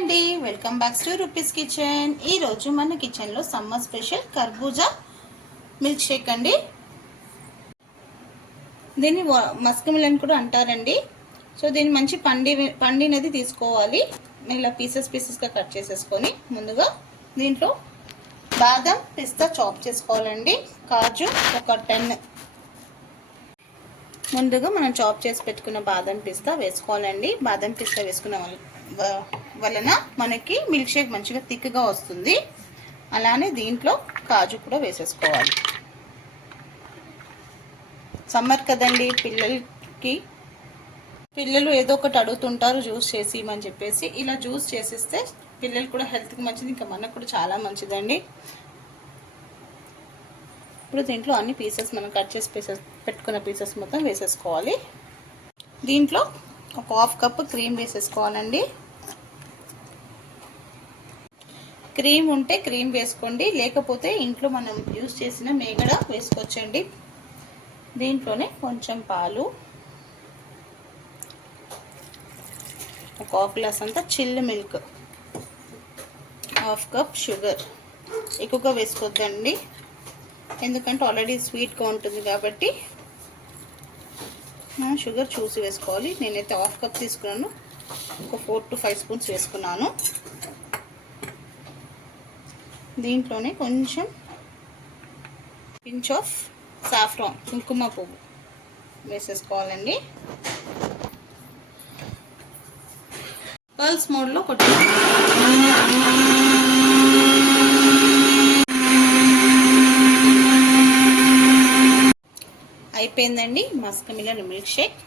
అండి, welcome back to rupees kitchen. ఈరోజు మన కిచెన్లో సమ్మర్ స్పెషల్ కర్బూజా మిల్క్ షేక్ అండి. దీన్ని మస్క్ మిలన్ కూడా అంటారండి. సో దీన్ని మంచి పండినది తీసుకోవాలి. ఇలా పీసెస్గా కట్ చేసేసుకొని ముందుగా దీంట్లో బాదం పిస్తా చాప్ చేసుకోవాలండి. కాజు ఒక 10 ముందుగా మనం చాప్ చేసి పెట్టుకున్న బాదం పిస్తా వేసుకోవాలండి. బాదం పిస్తా వేసుకున్న వలన మనకి మిల్క్ షేక్ మంచిగా థిక్గా వస్తుంది. అలానే దీంట్లో కాజు కూడా వేసేసుకోవాలి. సమ్మర్ కదండి, పిల్లలు ఏదో ఒకటి అడుగుతుంటారు జ్యూస్ చేసి అని చెప్పేసి. ఇలా జ్యూస్ చేసిస్తే పిల్లలు కూడా హెల్త్కి మంచిది, ఇంకా మనకు కూడా చాలా మంచిదండి. ఇప్పుడు దీంట్లో అన్ని పీసెస్ మనం కట్ చేసి పెట్టుకున్న పీసెస్ మొత్తం వేసేసుకోవాలి. దీంట్లో ఒక 1/2 కప్ క్రీమ్ వేసేసుకోవాలండి. క్రీమ్ ఉంటే క్రీమ్ వేసుకోండి, లేకపోతే ఇంట్లో మనం యూస్ చేసిన మేగడ వేసుకోవచ్చండి. దీంట్లోనే కొంచెం పాలు, ఒక 1/2 గ్లాస్ అంతా చిల్డ్ మిల్క్, 1/2 కప్ షుగర్. ఎక్కువగా వేసుకోవద్దండి, ఎందుకంటే ఆల్రెడీ స్వీట్గా ఉంటుంది కాబట్టి మనం షుగర్ చూసి వేసుకోవాలి. నేనైతే 1/2 కప్ తీసుకున్నాను, ఒక 4 to 5 స్పూన్స్ వేసుకున్నాను. దీంట్లోనే కొంచెం పించ్ ఆఫ్ సాఫ్రాన్, కుంకుమ పువ్వు వేసేసుకోవాలండి. పల్స్ మోడ్లో కొట్టి అయిపోయిందండి Musk melon milk shake.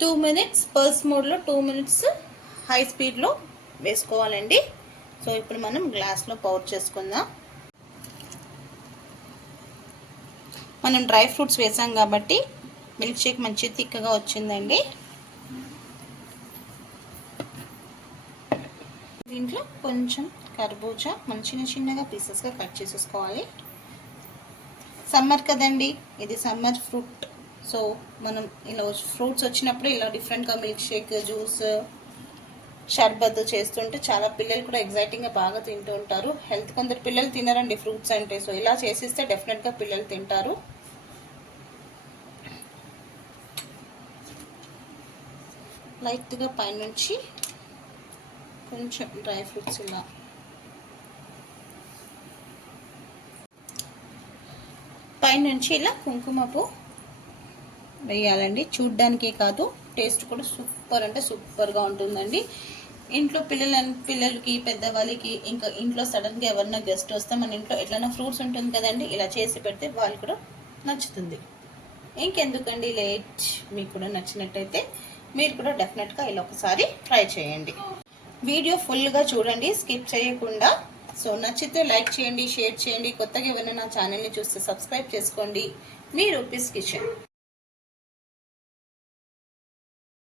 2 minutes pulse మోడ్లో, 2 minutes హై స్పీడ్లో వేసుకోవాలండి. సో ఇప్పుడు మనం గ్లాస్లో పౌర్ చేసుకుందాం. మనం డ్రై ఫ్రూట్స్ వేసాం కాబట్టి మిల్క్ షేక్ మంచి థిక్గా వచ్చిందండి. దీంట్లో కొంచెం కర్బూజా చిన్నగా పీసెస్గా కట్ చేసేసుకోవాలి. సమ్మర్ కదండి, ఇది సమ్మర్ ఫ్రూట్. సో మనం ఇలా ఫ్రూట్స్ వచ్చినప్పుడు ఇలా డిఫరెంట్గా మిల్క్ షేక్, జ్యూస్, షర్బత్ చేస్తుంటే చాలా పిల్లలు కూడా ఎగ్జైటింగ్గా బాగా తింటూ ఉంటారు. హెల్త్ కొందరు పిల్లలు తినరండి ఫ్రూట్స్ అంటే, సో ఇలా చేసిస్తే డెఫినెట్గా పిల్లలు తింటారు. లైట్గా పైనుంచి కొంచెం డ్రై ఫ్రూట్స్ ఇలా పైనుంచి ఇలా కుంకుమ పువ్వు వేయాలండి. చూడ్డానికే కాదు, టేస్ట్ కూడా సూపర్ అంటే సూపర్గా ఉంటుందండి. ఇంట్లో పిల్లలకి, పెద్దవాళ్ళకి, ఇంకా ఇంట్లో సడన్గా ఎవరన్నా గెస్ట్ వస్తే మన ఇంట్లో ఎట్లన్నా ఫ్రూట్స్ ఉంటుంది కదండి, ఇలా చేసి పెడితే వాళ్ళు కూడా నచ్చుతుంది. ఇంకెందుకండి లేట్, మీకు కూడా నచ్చినట్టయితే మీరు కూడా డెఫినెట్గా ఇలా ఒకసారి ట్రై చేయండి. వీడియో ఫుల్గా చూడండి, స్కిప్ చేయకుండా. సో నచ్చితే లైక్ చేయండి, షేర్ చేయండి. కొత్తగా ఎవరైనా నా ఛానల్ని చూస్తే సబ్స్క్రైబ్ చేసుకోండి. మీ రూపీస్ కిచెన్.